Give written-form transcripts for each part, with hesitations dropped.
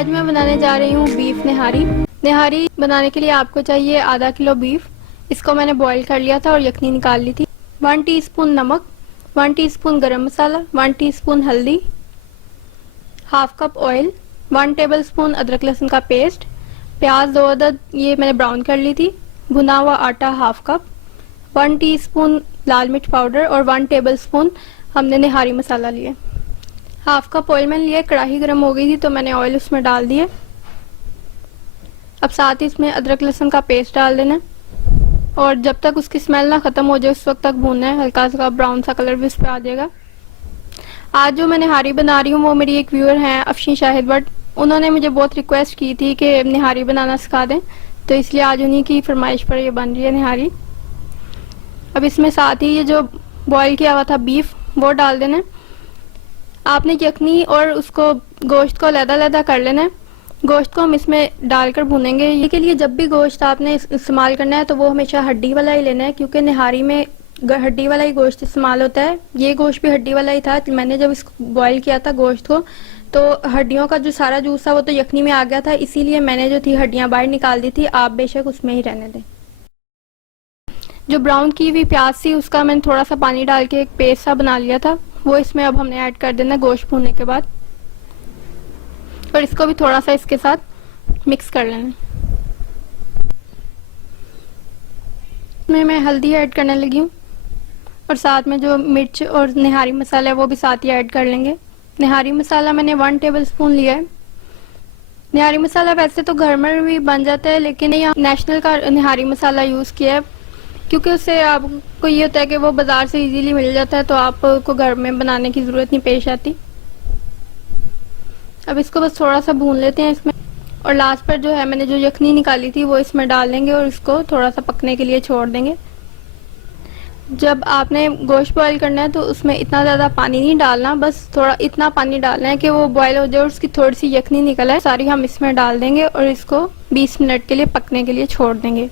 आज मैं बनाने जा रही हूँ बीफ निहारी। निहारी बनाने के लिए आपको चाहिए आधा किलो बीफ। इसको मैंने बॉईल कर लिया था और यखनी निकाल ली थी। 1 टीस्पून नमक, 1 टीस्पून गरम मसाला, 1 टीस्पून हल्दी, हाफ कप ऑयल, 1 टेबलस्पून अदरक लहसुन का पेस्ट, प्याज 2 अदद ये मैंने ब्राउन कर ली थी, भुना हुआ आटा हाफ कप, 1 टीस्पून लाल मिर्च पाउडर और 1 टेबलस्पून हमने निहारी मसाला लिए। हाफ कप ऑयल मैंने लिया। कढ़ाई गर्म हो गई थी तो मैंने ऑयल उसमें डाल दिए। अब साथ ही इसमें अदरक लहसुन का पेस्ट डाल देना और जब तक उसकी स्मेल ना खत्म हो जाए उस वक्त तक भूनना है। हल्का सा ब्राउन सा कलर भी उस पर आ जाएगा। आज जो मैं निहारी बना रही हूँ वो मेरी एक व्यूअर हैं अफशीन शाहिद बट उन्होंने मुझे बहुत रिक्वेस्ट की थी कि निहारी बनाना सिखा दें, तो इसलिए आज उन्हीं की फरमाइश पर ये बन रही है निहारी। अब इसमें साथ ही ये जो बॉईल किया हुआ था बीफ वो डाल देना है। आपने यखनी और उसको गोश्त को अलग-अलग कर लेना है। गोश्त को हम इसमें डालकर भूनेंगे। ये के लिए जब भी गोश्त आपने इस्तेमाल करना है तो वो हमेशा हड्डी वाला ही लेना है, क्योंकि निहारी में हड्डी वाला ही गोश्त इस्तेमाल होता है। ये गोश्त भी हड्डी वाला ही था। मैंने जब इसको बॉईल किया था गोश्त को तो हड्डियों का जो सारा जूस था वो तो यखनी में आ गया था, इसीलिए मैंने जो थी हड्डियां बाहर निकाल दी थी। आप बेशक उसमें ही रहने दें। जो ब्राउन की हुई प्याज थी उसका मैंने थोड़ा सा पानी डाल के एक पेस्ट सा बना लिया था, वो इसमें अब हमने ऐड कर देना गोश्त भूनने के बाद और इसको भी थोड़ा सा इसके साथ मिक्स कर लेना। इसमें मैं हल्दी ऐड करने लगी हूँ और साथ में जो मिर्च और निहारी मसाला है वो भी साथ ही ऐड कर लेंगे। निहारी मसाला मैंने 1 टेबलस्पून लिया है। निहारी मसाला वैसे तो घर में भी बन जाता है, लेकिन यहाँ नेशनल का निहारी मसाला यूज़ किया है क्योंकि उससे आपको ये होता है कि वो बाजार से इजीली मिल जाता है, तो आपको घर में बनाने की ज़रूरत नहीं पेश आती। अब इसको बस थोड़ा सा भून लेते हैं इसमें और लास्ट पर जो है मैंने जो यखनी निकाली थी वो इसमें डाल देंगे और इसको थोड़ा सा पकने के लिए छोड़ देंगे। जब आपने गोश्त बॉईल करना है तो उसमें इतना ज़्यादा पानी नहीं डालना, बस थोड़ा इतना पानी डालना है कि वो बॉईल हो जाए और उसकी थोड़ी सी यखनी निकल आए, सारी हम इसमें डाल देंगे और इसको 20 मिनट के लिए पकने के लिए छोड़ देंगे।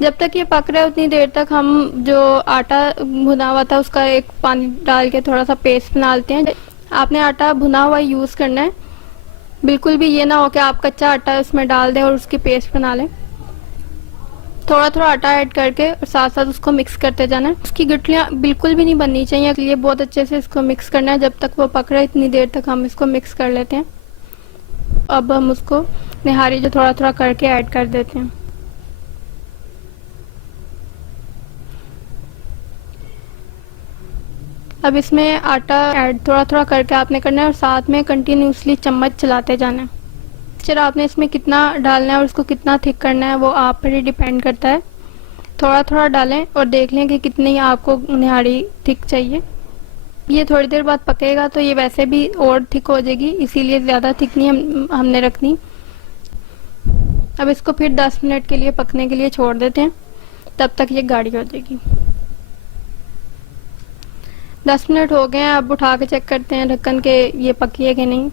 जब तक ये पक रहा है उतनी देर तक हम जो आटा भुना हुआ था उसका एक पानी डाल के थोड़ा सा पेस्ट बना लेते हैं। आपने आटा भुना हुआ यूज़ करना है, बिल्कुल भी ये ना हो कि आप कच्चा आटा उसमें डाल दें और उसकी पेस्ट बना लें। थोड़ा थोड़ा आटा ऐड करके और साथ साथ उसको मिक्स करते जाना है। उसकी गुठलियाँ बिल्कुल भी नहीं बननी चाहिए, इसलिए बहुत अच्छे से इसको मिक्स करना है। जब तक वो पक रहा है इतनी देर तक हम इसको मिक्स कर लेते हैं। अब हम उसको निहारी जो थोड़ा थोड़ा करके ऐड कर देते हैं। अब इसमें आटा ऐड थोड़ा थोड़ा करके आपने करना है और साथ में कंटिन्यूसली चम्मच चलाते जाना है। फिर आपने इसमें कितना डालना है और उसको कितना थिक करना है वो आप पर ही डिपेंड करता है। थोड़ा थोड़ा डालें और देख लें कि कितनी आपको निहारी थिक चाहिए। ये थोड़ी देर बाद पकेगा तो ये वैसे भी और थिक हो जाएगी, इसीलिए ज़्यादा थिक नहीं हमने रखनी। अब इसको फिर 10 मिनट के लिए पकने के लिए छोड़ देते हैं, तब तक ये गाढ़ी हो जाएगी। 10 मिनट हो गए हैं। अब उठा के चेक करते हैं ढक्कन के ये पकी है कि नहीं।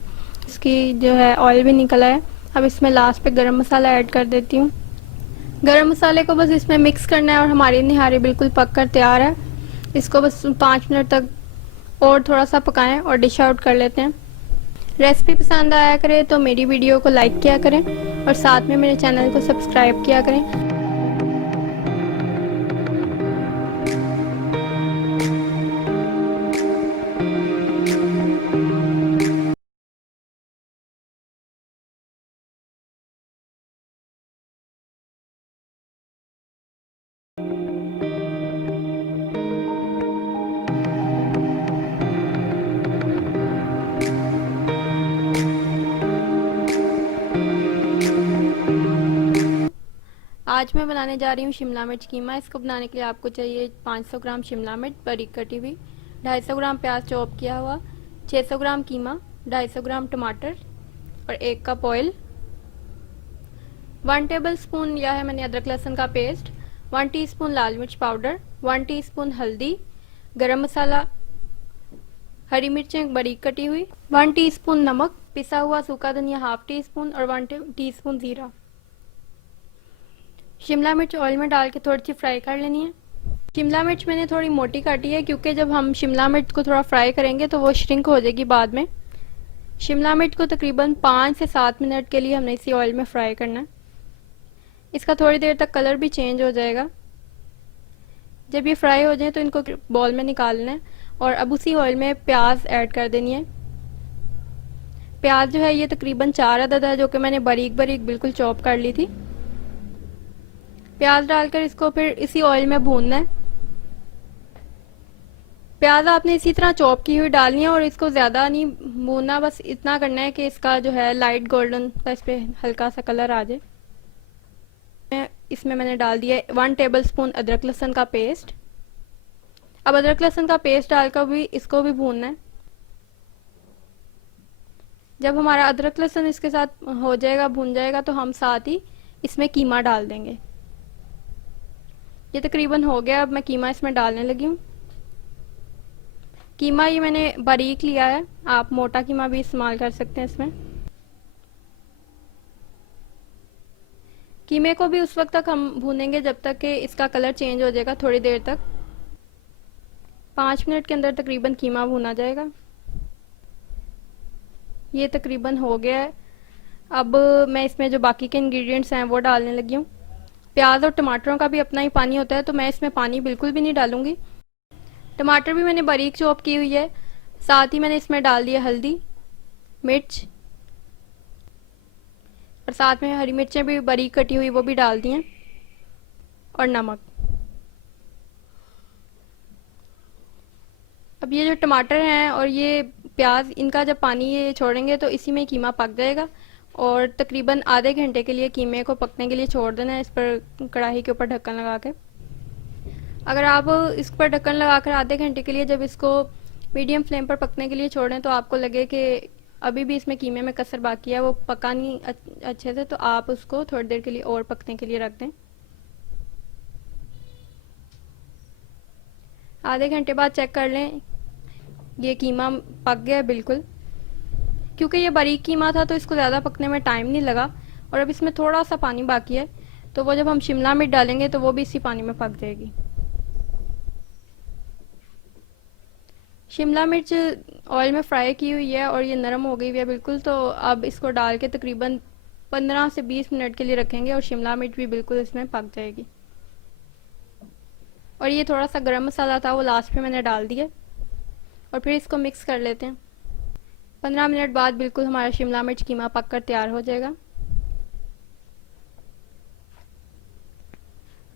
इसकी जो है ऑयल भी निकला है। अब इसमें लास्ट पे गरम मसाला ऐड कर देती हूँ। गरम मसाले को बस इसमें मिक्स करना है और हमारी निहारी बिल्कुल पक कर तैयार है। इसको बस 5 मिनट तक और थोड़ा सा पकाएं और डिश आउट कर लेते हैं। रेसिपी पसंद आया करे तो मेरी वीडियो को लाइक किया करें और साथ में मेरे चैनल को सब्सक्राइब किया करें। आज मैं बनाने जा रही हूँ शिमला मिर्च कीमा। इसको बनाने के लिए आपको चाहिए 500 ग्राम शिमला मिर्च बारीक कटी हुई, 250 ग्राम प्याज चॉप किया हुआ, 600 ग्राम कीमा, 250 ग्राम टमाटर और 1 कप ऑयल, 1 टेबलस्पून लिया है मैंने अदरक लहसुन का पेस्ट, 1 टीस्पून लाल मिर्च पाउडर, 1 टीस्पून हल्दी, गरम मसाला, हरी मिर्चें बारीक कटी हुई, 1 टीस्पून नमक, पिसा हुआ सूखा धनिया हाफ टी स्पून और 1 टीस्पून जीरा। शिमला मिर्च ऑयल में डाल के थोड़ी सी फ्राई कर लेनी है। शिमला मिर्च मैंने थोड़ी मोटी काटी है क्योंकि जब हम शिमला मिर्च को थोड़ा फ्राई करेंगे तो वो श्रिंक हो जाएगी बाद में। शिमला मिर्च को तकरीबन 5 से 7 मिनट के लिए हमने इसी ऑयल में फ्राई करना है। इसका थोड़ी देर तक कलर भी चेंज हो जाएगा। जब ये फ्राई हो जाए तो इनको बॉल में निकालना है और अब उसी ऑयल में प्याज ऐड कर देनी है। प्याज जो है ये तकरीबन 4 अदद है, जो कि मैंने बारीक बारीक बिल्कुल चॉप कर ली थी। प्याज डालकर इसको फिर इसी ऑयल में भूनना है। प्याज आपने इसी तरह चॉप की हुई डालनी है और इसको ज़्यादा नहीं भूनना, बस इतना करना है कि इसका जो है लाइट गोल्डन का इस पर हल्का सा कलर आ जाए। इसमें मैंने डाल दिया 1 टेबलस्पून अदरक लहसुन का पेस्ट। अब अदरक लहसुन का पेस्ट डालकर भी इसको भी भूनना है। जब हमारा अदरक लहसुन इसके साथ हो जाएगा, भून जाएगा, तो हम साथ ही इसमें कीमा डाल देंगे। ये तकरीबन हो गया। अब मैं कीमा इसमें डालने लगी हूँ। कीमा ये मैंने बारीक लिया है, आप मोटा कीमा भी इस्तेमाल कर सकते हैं इसमें। कीमे को भी उस वक्त तक हम भूनेंगे जब तक कि इसका कलर चेंज हो जाएगा, थोड़ी देर तक। 5 मिनट के अंदर तकरीबन कीमा भुना जाएगा। ये तकरीबन हो गया है। अब मैं इसमें जो बाकी के इंग्रेडिएंट्स हैं वो डालने लगी हूँ। प्याज और टमाटरों का भी अपना ही पानी होता है, तो मैं इसमें पानी बिल्कुल भी नहीं डालूंगी। टमाटर भी मैंने बारीक चॉप की हुई है। साथ ही मैंने इसमें डाल दिया हल्दी, मिर्च और साथ में हरी मिर्चें भी बारीक कटी हुई वो भी डाल दी हैं और नमक। अब ये जो टमाटर हैं और ये प्याज, इनका जब पानी ये छोड़ेंगे तो इसी में कीमा पक जाएगा और तकरीबन आधे घंटे के लिए कीमे को पकने के लिए छोड़ देना है इस पर कढ़ाई के ऊपर ढक्कन लगा के। अगर आप इस पर ढक्कन लगाकर आधे घंटे के लिए जब इसको मीडियम फ्लेम पर पकने के लिए छोड़ें तो आपको लगे कि अभी भी इसमें कीमे में कसर बाकी है, वो पका नहीं अच्छे से, तो आप उसको थोड़ी देर के लिए और पकने के लिए रख दें। आधे घंटे बाद चेक कर लें, ये कीमा पक गया है बिल्कुल। क्योंकि ये बारीक कीमा था तो इसको ज़्यादा पकने में टाइम नहीं लगा और अब इसमें थोड़ा सा पानी बाकी है, तो वो जब हम शिमला मिर्च डालेंगे तो वो भी इसी पानी में पक जाएगी। शिमला मिर्च ऑयल में फ्राई की हुई है और ये नरम हो गई हुई है बिल्कुल, तो अब इसको डाल के तकरीबन 15 से 20 मिनट के लिए रखेंगे और शिमला मिर्च भी बिल्कुल इसमें पक जाएगी। और ये थोड़ा सा गरम मसाला था वो लास्ट में मैंने डाल दिया और फिर इसको मिक्स कर लेते हैं। 15 मिनट बाद बिल्कुल हमारा शिमला मिर्च कीमा पक कर तैयार हो जाएगा।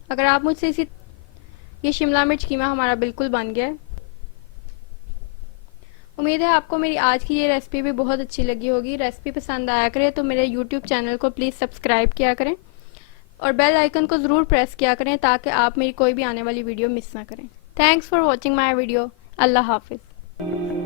अगर आप मुझसे ये शिमला मिर्च कीमा हमारा बिल्कुल बन गया है। उम्मीद है आपको मेरी आज की ये रेसिपी भी बहुत अच्छी लगी होगी। रेसिपी पसंद आया करे तो मेरे यूट्यूब चैनल को प्लीज़ सब्सक्राइब किया करें और बेल आइकन को ज़रूर प्रेस किया करें ताकि आप मेरी कोई भी आने वाली वीडियो मिस ना करें। Thanks for watching my video. अल्लाह हाफिज़।